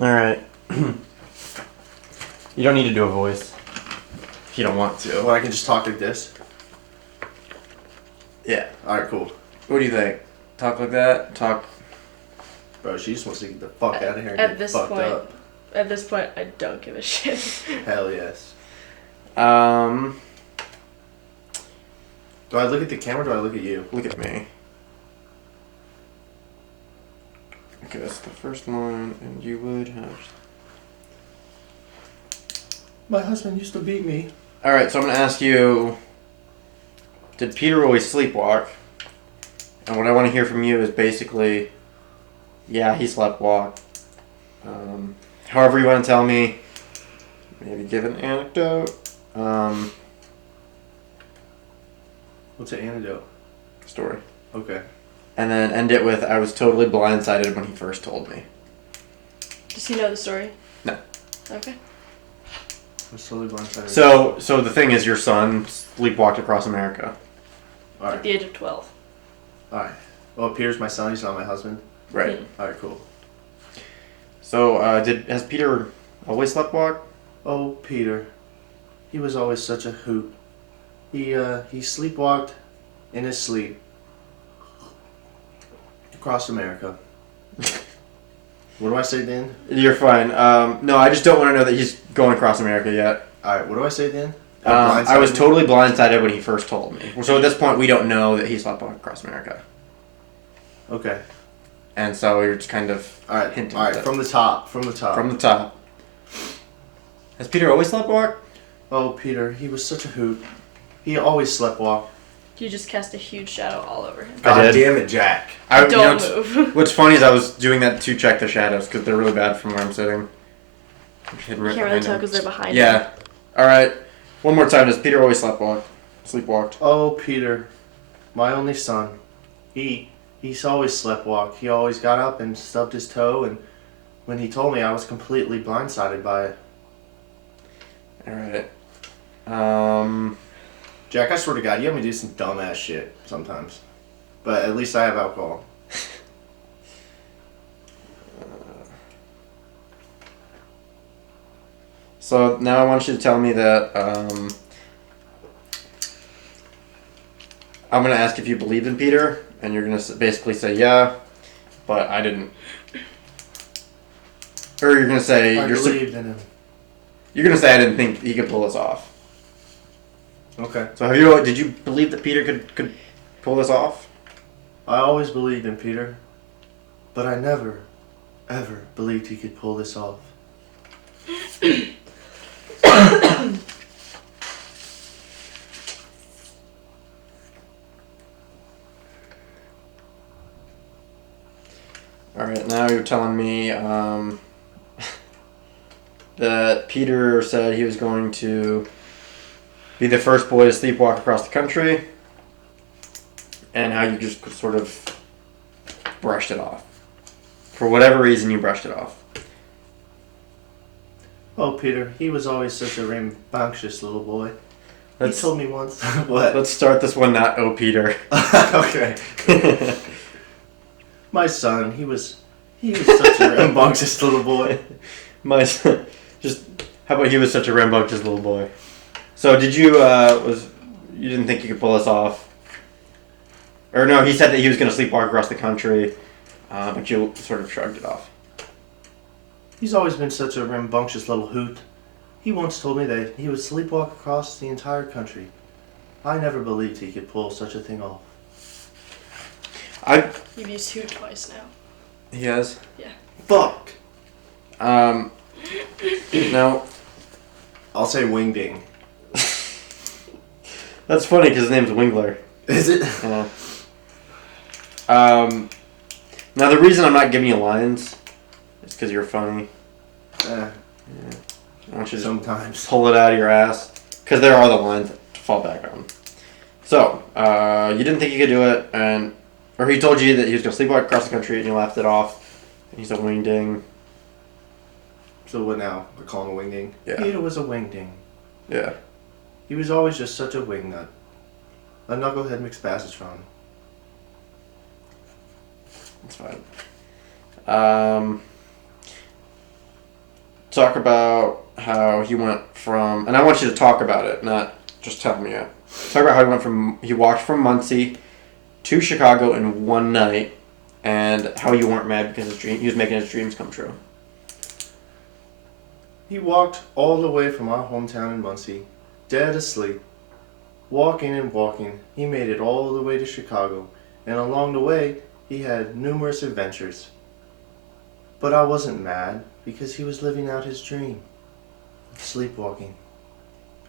Alright. You don't need to do a voice. If you don't want to. Well, I can just talk like this. Yeah. Alright, cool. What do you think? Talk like that? Talk. Bro, she just wants to get the fuck out of here and At get this fucked point, up. At this point, I don't give a shit. Hell yes. Do I look at the camera or do I look at you? Look at me. Okay, that's the first line, and you would have... My husband used to beat me. Alright, so I'm going to ask you, did Peter always sleepwalk? And what I want to hear from you is basically, yeah, he sleptwalked. However you want to tell me, maybe give an anecdote. What's an antidote? Story. Okay. And then end it with, I was totally blindsided when he first told me. Does he know the story? No. Okay. I'm totally blindsided. So the thing is, your son sleepwalked across America. Alright. At the age of 12. Alright. Well, Peter's my son, he's not my husband. Right. Alright, cool. So, has Peter always sleptwalked? Oh, Peter. He was always such a hoot. He sleepwalked in his sleep across America. What do I say then? You're fine. No, I just don't want to know that he's going across America yet. Alright, what do I say then? I was totally blindsided when he first told me. So at this point, we don't know that he sleptwalked across America. Okay. And so you're just kind of hinting. Alright, from the top. From the top. Has Peter always sleptwalked? Oh, Peter, he was such a hoot. He always sleptwalked. You just cast a huge shadow all over him. God damn it, Jack. Don't move. What's funny is I was doing that to check the shadows because they're really bad from where I'm sitting. You can't really tell because they're behind you. Yeah. Alright. One more time. Does Peter always sleepwalked? Oh, Peter, my only son. He's always sleptwalked. He always got up and stubbed his toe, and when he told me, I was completely blindsided by it. Alright. Jack, I swear to God, you have me do some dumbass shit sometimes. But at least I have alcohol. So now I want you to tell me that I'm going to ask if you believe in Peter, and you're going to basically say, yeah, but I didn't. Or you're going to say... I believed in him. You're going to say I didn't think he could pull this off. Okay. So did you believe that Peter could pull this off? I always believed in Peter, but I never, ever believed he could pull this off. Alright, now you're telling me that Peter said he was going to be the first boy to sleepwalk across the country, and how you just sort of brushed it off. For whatever reason, you brushed it off. Oh, Peter, he was always such a rambunctious little boy. He told me once. What? Let's start this one not, oh, Peter. Okay. My son, he was such a rambunctious little boy. My son, how about he was such a rambunctious little boy? So did you, you didn't think you could pull this off? Or no, he said that he was going to sleepwalk across the country, but you sort of shrugged it off. He's always been such a rambunctious little hoot. He once told me that he would sleepwalk across the entire country. I never believed he could pull such a thing off. You've used hoot twice now. He has? Yeah. Fuck! No. I'll say wingding. That's funny because his name's Wingler. Is it? Yeah. Now the reason I'm not giving you lines is because you're funny. Yeah. I want you to sometimes pull it out of your ass because there are the lines to fall back on. So you didn't think you could do it, or he told you that he was going to sleepwalk across the country, and you laughed it off. And he's a wingding. So what now? We're calling him a wingding? Yeah. Peter was a wingding. Yeah. He was always just such a wingnut. A knucklehead mixed passage from him. That's fine. talk about how he went from, and I want you to talk about it, not just tell me it. Talk about how he walked from Muncie to Chicago in one night, and how you weren't mad because he was making his dreams come true. He walked all the way from our hometown in Muncie, dead asleep. Walking and walking, he made it all the way to Chicago, and along the way, he had numerous adventures. But I wasn't mad because he was living out his dream. Sleepwalking.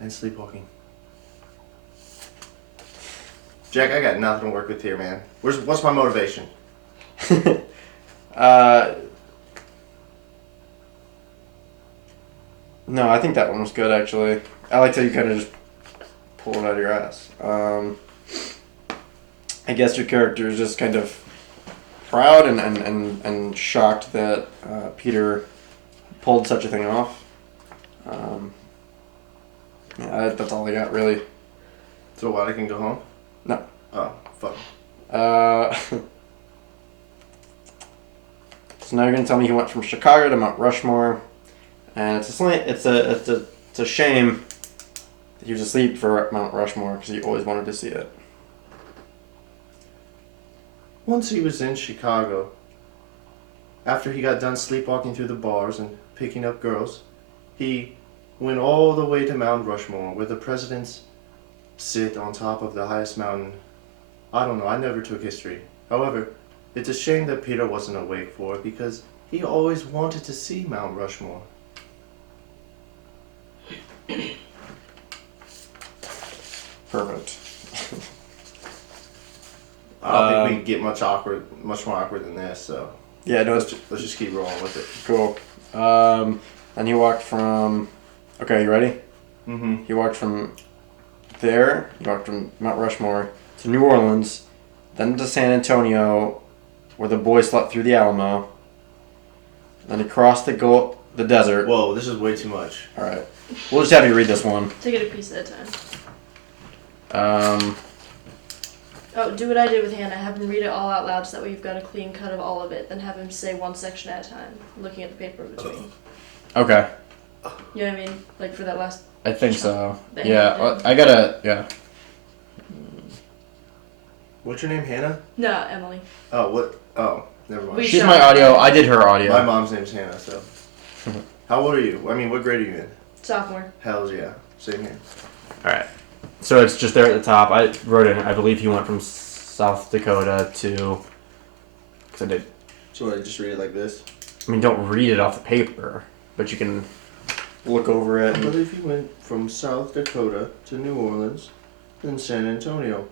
And sleepwalking. Jack, I got nothing to work with here, man. What's my motivation? No, I think that one was good, actually. I liked how you kind of just pull it out of your ass. I guess your character is just kind of proud and shocked that Peter pulled such a thing off. Yeah, that's all I got, really. So what, I can go home? No. Oh, fuck. So now you're gonna tell me he went from Chicago to Mount Rushmore, and it's a shame that he was asleep for Mount Rushmore because he always wanted to see it. Once he was in Chicago, after he got done sleepwalking through the bars and picking up girls, he went all the way to Mount Rushmore, where the presidents sit on top of the highest mountain. I don't know, I never took history. However, it's a shame that Peter wasn't awake for it because he always wanted to see Mount Rushmore. Perfect. I don't think we can get much more awkward than this, so Yeah, no, let's just keep rolling with it. cool. And he walked from. Okay, you ready? Mm-hmm. He walked from there. He walked from Mount Rushmore to New Orleans, then to San Antonio, where the boys slept through the Alamo. Then he crossed the desert. Whoa, this is way too much. All right, we'll just have you read this one. Take it a piece at a time. Oh, do what I did with Hannah. Have him read it all out loud so that way you've got a clean cut of all of it. Then have him say one section at a time, looking at the paper in between. Okay. You know what I mean? Like for that last. I think so. that Yeah, Hannah did. I gotta. Yeah. What's your name, Hannah? No, Emily. Oh, what? Oh, never mind. We She's shot my audio. that. I did her audio. My mom's name's Hannah, so. How old are you? I mean, what grade are you in? Sophomore. Hells yeah. Same here. All right. So it's just there at the top. I wrote in. I believe he went from South Dakota to. Cause I did. So I just read it like this? I mean, don't read it off the paper, but you can look over it. I believe he went from South Dakota to New Orleans, then San Antonio,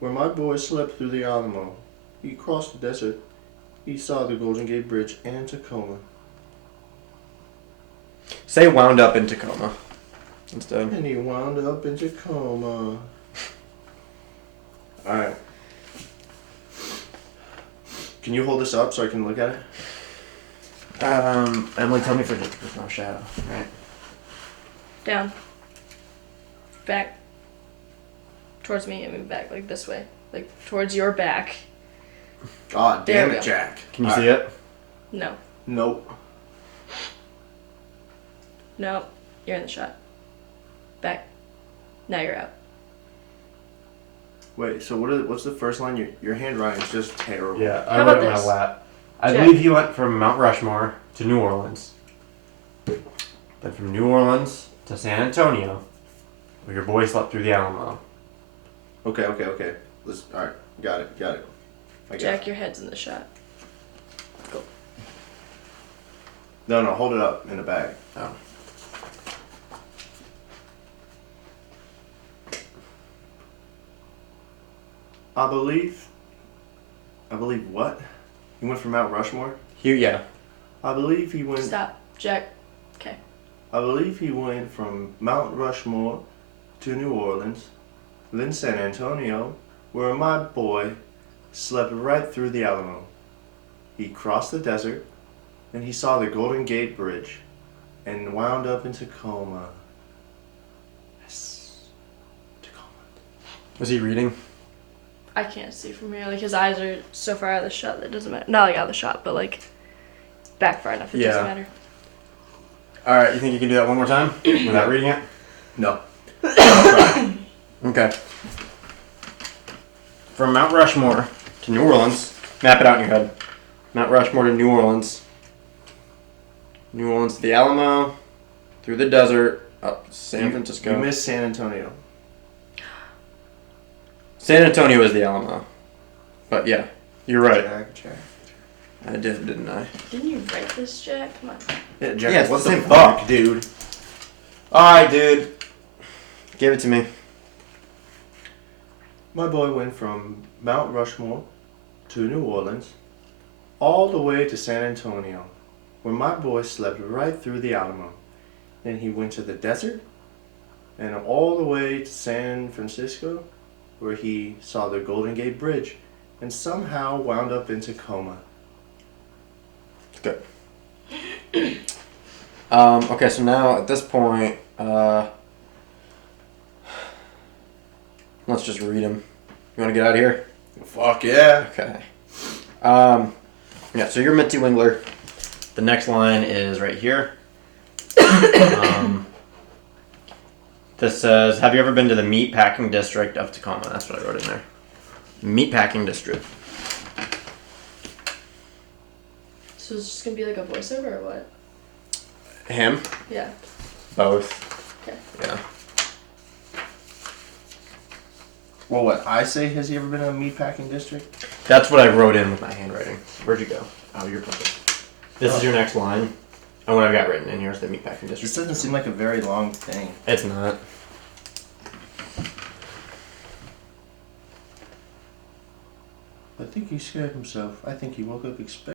where my boy slept through the Alamo. He crossed the desert. He saw the Golden Gate Bridge and Tacoma. Say wound up in Tacoma instead. And he wound up in Tacoma. Alright. Can you hold this up so I can look at it? Emily, tell me if there's no shadow. Right. Down. Back. Towards me. I mean back, like this way. Like towards your back. Ah, There damn we it, go. Jack. Can you see it? No. Nope. No. You're in the shot. Back. Now you're out. Wait, so what's the first line? Your handwriting's just terrible. Yeah, How about this? lap. I Check. believe he went from Mount Rushmore to New Orleans. Then from New Orleans to San Antonio, where your boy slept through the Alamo. Okay. Alright, got it. I got Jack, it. your head's in the shot. No, hold it up in the bag. Oh. I believe what? He went from Mount Rushmore? Yeah. I believe he went Stop. Jack. Okay. I believe he went from Mount Rushmore to New Orleans, then San Antonio, where my boy slept right through the Alamo. He crossed the desert, and he saw the Golden Gate Bridge, and wound up in Tacoma. Yes. Tacoma. Was he reading? I can't see from here. Like his eyes are so far out of the shot that it doesn't matter. Not like out of the shot, but like back far enough it Yeah. doesn't matter. All right, you think you can do that one more time without reading it? No. Okay. From Mount Rushmore to New Orleans. Map it out in your head. Mount Rushmore to New Orleans. New Orleans to the Alamo. Through the desert. Up to San Francisco. You missed San Antonio. San Antonio is the Alamo. But yeah, you're right. Jack. I did, didn't I? Didn't you write this, Jack? Come on. Yeah, Jack, Yeah, it's what the the same fuck, book. dude? Alright, dude. Give it to me. My boy went from Mount Rushmore to New Orleans, all the way to San Antonio, where my boy slept right through the Alamo. Then he went to the desert, and all the way to San Francisco, where he saw the Golden Gate Bridge, and somehow wound up in Tacoma. Good. Okay, so now at this point, let's just read them. You want to get out of here? Fuck yeah! Okay. Yeah, so you're Mitzi Wingler. The next line is right here. This says, have you ever been to the meatpacking district of Tacoma? That's what I wrote in there. Meatpacking district. So it's just gonna be like a voiceover or what? Him? Yeah. Both. Okay. Yeah. Well, what I say? Has he ever been in a meatpacking district? That's what I wrote in with my handwriting. Where'd you go? Oh, you're perfect. This is your next line. And what I've got written in here is the meatpacking This district. doesn't seem like a very long thing. It's not. I think he scared himself. I think he woke up expecting.